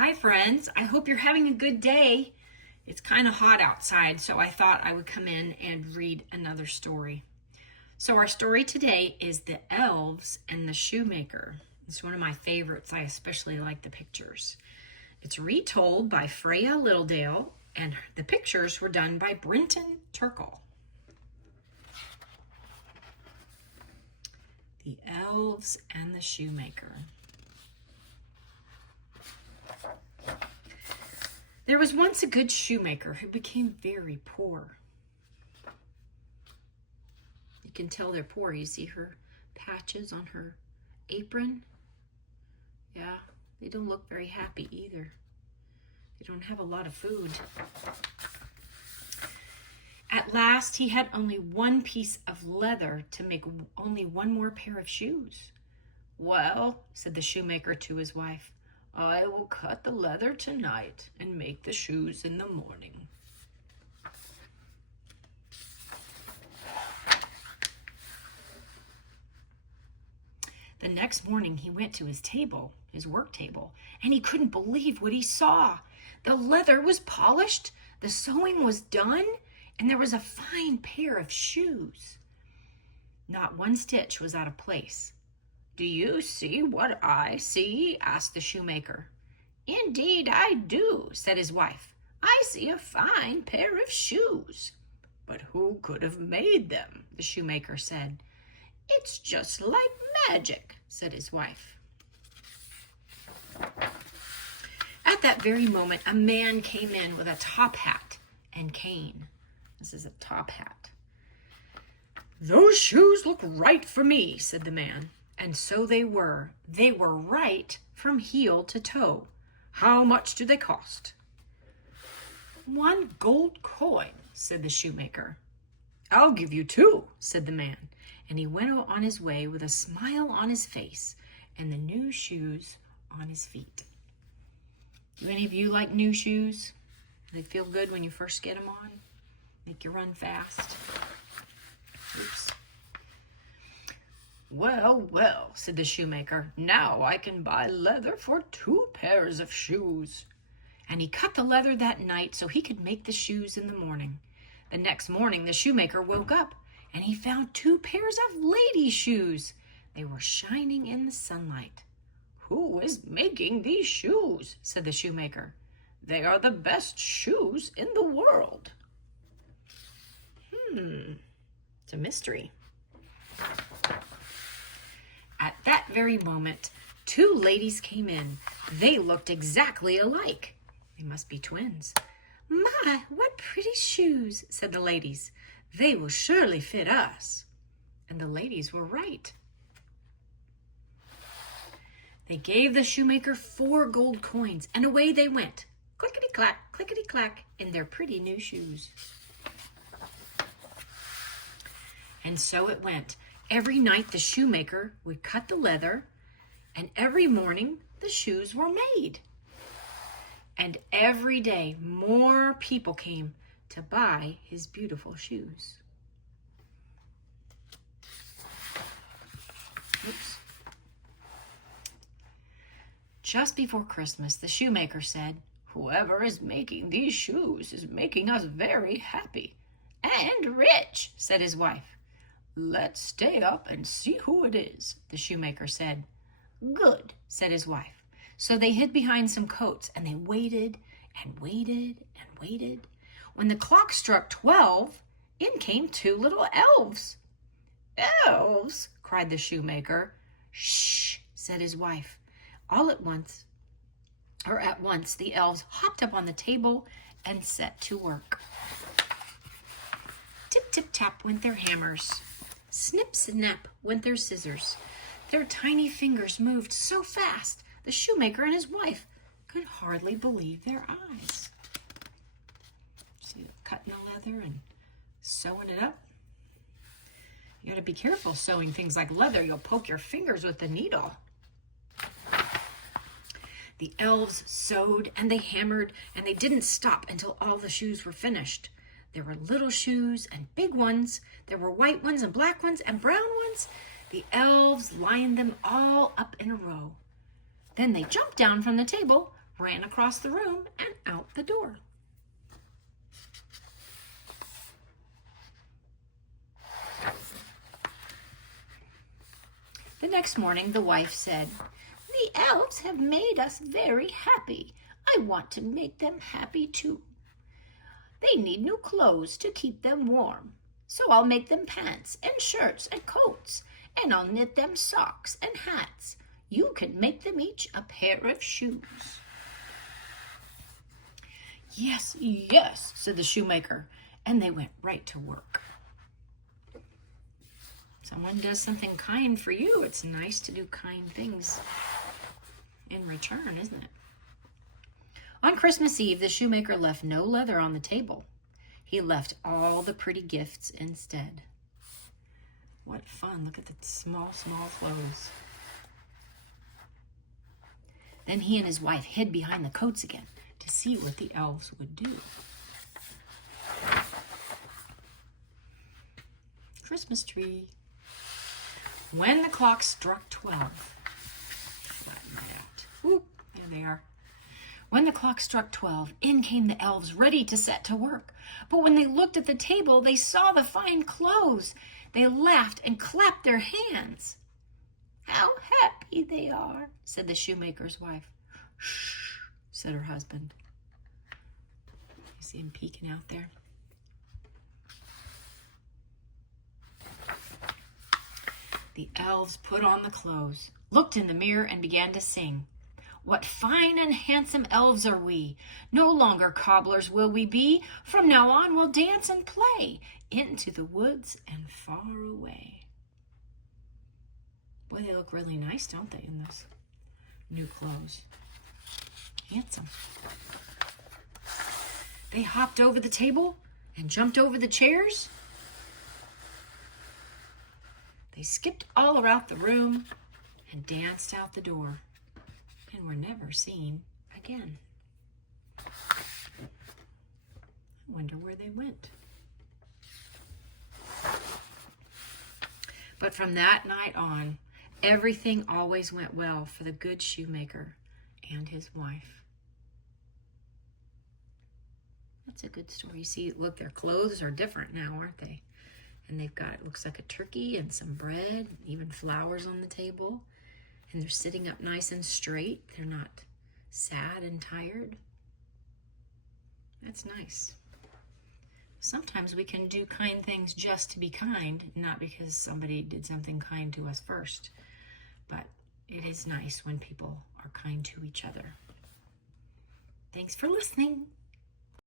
Hi friends, I hope you're having a good day. It's kind of hot outside, so I thought I would come in and read another story. So our story today is The Elves and the Shoemaker. It's one of my favorites. I especially like the pictures. It's retold by Freya Littledale, and the pictures were done by Brinton Turkle. The Elves and the Shoemaker. There was once a good shoemaker who became very poor. You can tell they're poor. You see her patches on her apron. Yeah, they don't look very happy either. They don't have a lot of food. At last, he had only one piece of leather to make only one more pair of shoes. "Well," said the shoemaker to his wife, "I will cut the leather tonight and make the shoes in the morning." The next morning he went to his table, his work table, and he couldn't believe what he saw. The leather was polished, the sewing was done, and there was a fine pair of shoes. Not one stitch was out of place. "Do you see what I see?" asked the shoemaker. "Indeed I do," said his wife. "I see a fine pair of shoes." "But who could have made them?" the shoemaker said. "It's just like magic," said his wife. At that very moment, a man came in with a top hat and cane. This is a top hat. "Those shoes look right for me," said the man. And so they were. They were right from heel to toe. "How much do they cost?" "1 gold coin," said the shoemaker. "I'll give you 2, said the man. And he went on his way with a smile on his face and the new shoes on his feet. Do any of you like new shoes? They feel good when you first get them on? Make you run fast? Oops. "Well, well," said the shoemaker, "now I can buy leather for 2 pairs of shoes." And he cut the leather that night so he could make the shoes in the morning. The next morning the shoemaker woke up and he found 2 pairs of ladies' shoes. They were shining in the sunlight. "Who is making these shoes?" said the shoemaker. "They are the best shoes in the world." It's a mystery. At that very moment, 2 ladies came in. They looked exactly alike. They must be twins. "My, what pretty shoes," said the ladies. "They will surely fit us." And the ladies were right. They gave the shoemaker 4 gold coins, and away they went, clickety-clack, in their pretty new shoes. And so it went. Every night the shoemaker would cut the leather, and every morning the shoes were made. And every day more people came to buy his beautiful shoes. Oops. Just before Christmas, the shoemaker said, "Whoever is making these shoes is making us very happy." "And rich," said his wife. "Let's stay up and see who it is," the shoemaker said. "Good," said his wife. So they hid behind some coats, and they waited and waited and waited. When the clock struck 12, in came 2 little elves. "Elves!" cried the shoemaker. "Shh," said his wife. At once, the elves hopped up on the table and set to work. Tip, tip, tap went their hammers. Snip, snap went their scissors. Their tiny fingers moved so fast, the shoemaker and his wife could hardly believe their eyes. See, cutting the leather and sewing it up. You gotta be careful sewing things like leather. You'll poke your fingers with the needle. The elves sewed and they hammered, and they didn't stop until all the shoes were finished. There were little shoes and big ones. There were white ones and black ones and brown ones. The elves lined them all up in a row. Then they jumped down from the table, ran across the room and out the door. The next morning, the wife said, "The elves have made us very happy. I want to make them happy too. They need new clothes to keep them warm. So I'll make them pants and shirts and coats, and I'll knit them socks and hats. You can make them each a pair of shoes." "Yes, yes," said the shoemaker, and they went right to work. Someone does something kind for you, it's nice to do kind things in return, isn't it? On Christmas Eve, the shoemaker left no leather on the table. He left all the pretty gifts instead. What fun. Look at the small, small clothes. Then he and his wife hid behind the coats again to see what the elves would do. Christmas tree. When the clock struck 12, flatten that out. Ooh, there they are. When the clock struck 12, in came the elves ready to set to work. But when they looked at the table, they saw the fine clothes. They laughed and clapped their hands. "How happy they are," said the shoemaker's wife. "Shh," said her husband. You see him peeking out there? The elves put on the clothes, looked in the mirror, and began to sing. "What fine and handsome elves are we! No longer cobblers will we be. From now on we'll dance and play into the woods and far away." Boy, they look really nice, don't they, in those new clothes? Handsome. They hopped over the table and jumped over the chairs. They skipped all around the room and danced out the door and were never seen again. I wonder where they went. But from that night on, everything always went well for the good shoemaker and his wife. That's a good story. See, look, their clothes are different now, aren't they? And they've got, it looks like a turkey and some bread, even flowers on the table. And they're sitting up nice and straight. They're not sad and tired. That's nice. Sometimes we can do kind things just to be kind, not because somebody did something kind to us first. But it is nice when people are kind to each other. Thanks for listening.